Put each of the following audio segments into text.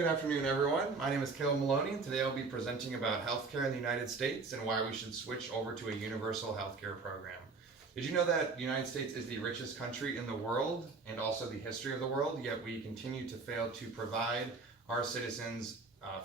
Good afternoon, everyone. My name is Caleb Maloney, and today I'll be presenting about healthcare in the United States and why we should switch over to a universal healthcare program. Did you know that the United States is the richest country in the world and also the history of the world, yet we continue to fail to provide our citizens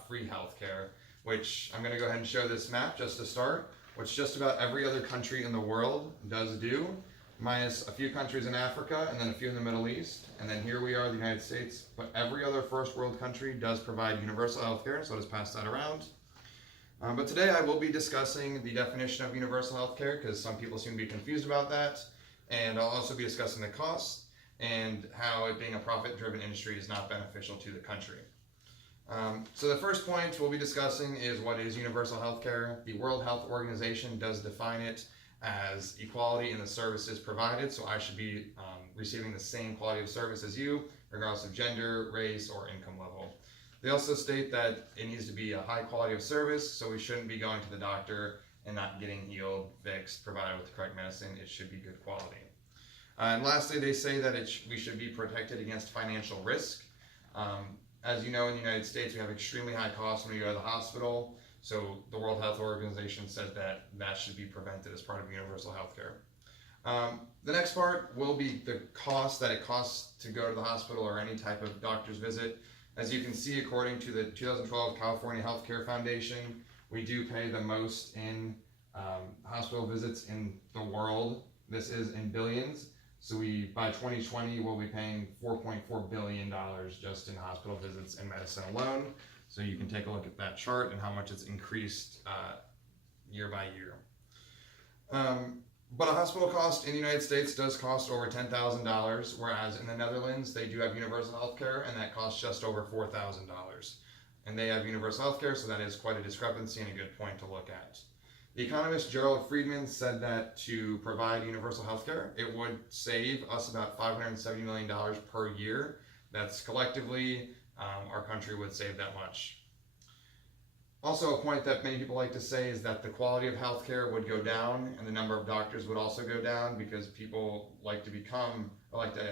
free healthcare, which I'm going to go ahead and show this map just to start, which just about every other country in the world does do, minus a few countries in Africa and then a few in the Middle East. And then here we are, the United States, but every other first world country does provide universal health care, so I'll just pass that around. But today I will be discussing the definition of universal health care because some people seem to be confused about that. And I'll also be discussing the costs and how it being a profit-driven industry is not beneficial to the country. So the first point we'll be discussing is what is universal health care. The World Health Organization does define it as equality in the services provided, so I should be receiving the same quality of service as you, regardless of gender, race, or income level. They also state that it needs to be a high quality of service, so we shouldn't be going to the doctor and not getting healed, fixed, provided with the correct medicine. It should be good quality. And lastly, they say that we should be protected against financial risk. As you know, in the United States, we have extremely high costs when we go to the hospital. So the World Health Organization says that that should be prevented as part of universal health care. The next part will be the cost that it costs to go to the hospital or any type of doctor's visit. As you can see, according to the 2012 California Healthcare Foundation, we do pay the most in hospital visits in the world. This is in billions. So by 2020, we'll be paying $4.4 billion just in hospital visits and medicine alone. So you can take a look at that chart and how much it's increased year by year. But a hospital cost in the United States does cost over $10,000, whereas in the Netherlands, they do have universal health care, and that costs just over $4,000. And they have universal health care, so that is quite a discrepancy and a good point to look at. The economist Gerald Friedman said that to provide universal health care, it would save us about $570 million per year. That's collectively, our country would save that much. Also, a point that many people like to say is that the quality of healthcare would go down and the number of doctors would also go down because people like to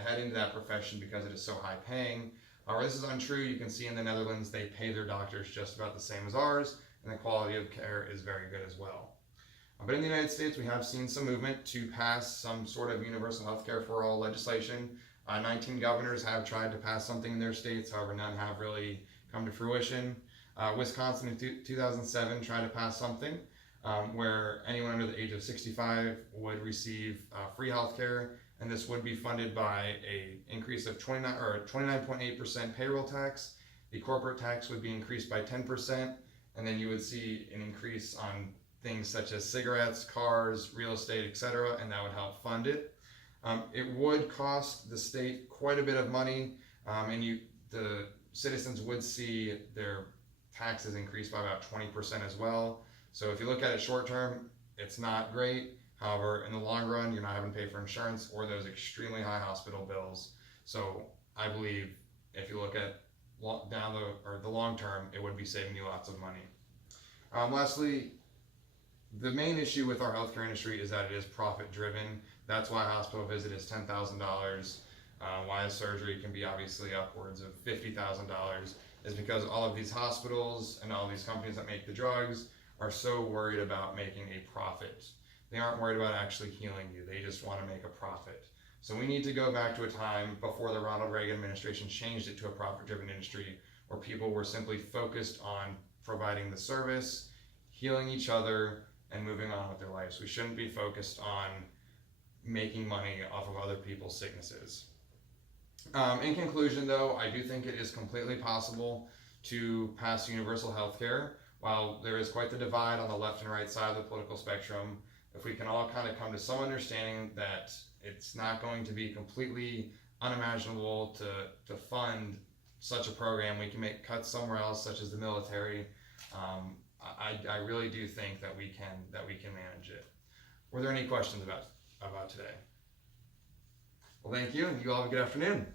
head into that profession because it is so high paying. However, this is untrue. You can see in the Netherlands, they pay their doctors just about the same as ours, and the quality of care is very good as well. But in the United States, we have seen some movement to pass some sort of universal healthcare for all legislation. 19 governors have tried to pass something in their states, however, none have really come to fruition. Wisconsin in 2007 tried to pass something where anyone under the age of 65 would receive free healthcare, and this would be funded by an increase of 29.8% payroll tax. The corporate tax would be increased by 10%, and then you would see an increase on things such as cigarettes, cars, real estate, etc., and that would help fund it. It would cost the state quite a bit of money, and the citizens would see their taxes increase by about 20% as well. So if you look at it short term, it's not great. However, in the long run, you're not having to pay for insurance or those extremely high hospital bills. So I believe if you look at the long term, it would be saving you lots of money. Lastly, the main issue with our healthcare industry is that it is profit driven. That's why a hospital visit is $10,000. Why a surgery can be obviously upwards of $50,000 is because all of these hospitals and all these companies that make the drugs are so worried about making a profit. They aren't worried about actually healing you. They just want to make a profit. So we need to go back to a time before the Ronald Reagan administration changed it to a profit-driven industry where people were simply focused on providing the service, healing each other, and moving on with their lives. We shouldn't be focused on making money off of other people's sicknesses. In conclusion, though, I do think it is completely possible to pass universal health care. While there is quite the divide on the left and right side of the political spectrum, if we can all kind of come to some understanding that it's not going to be completely unimaginable to fund such a program, we can make cuts somewhere else, such as the military. I really do think that we can manage it. Were there any questions about today? Well, thank you, and you all have a good afternoon.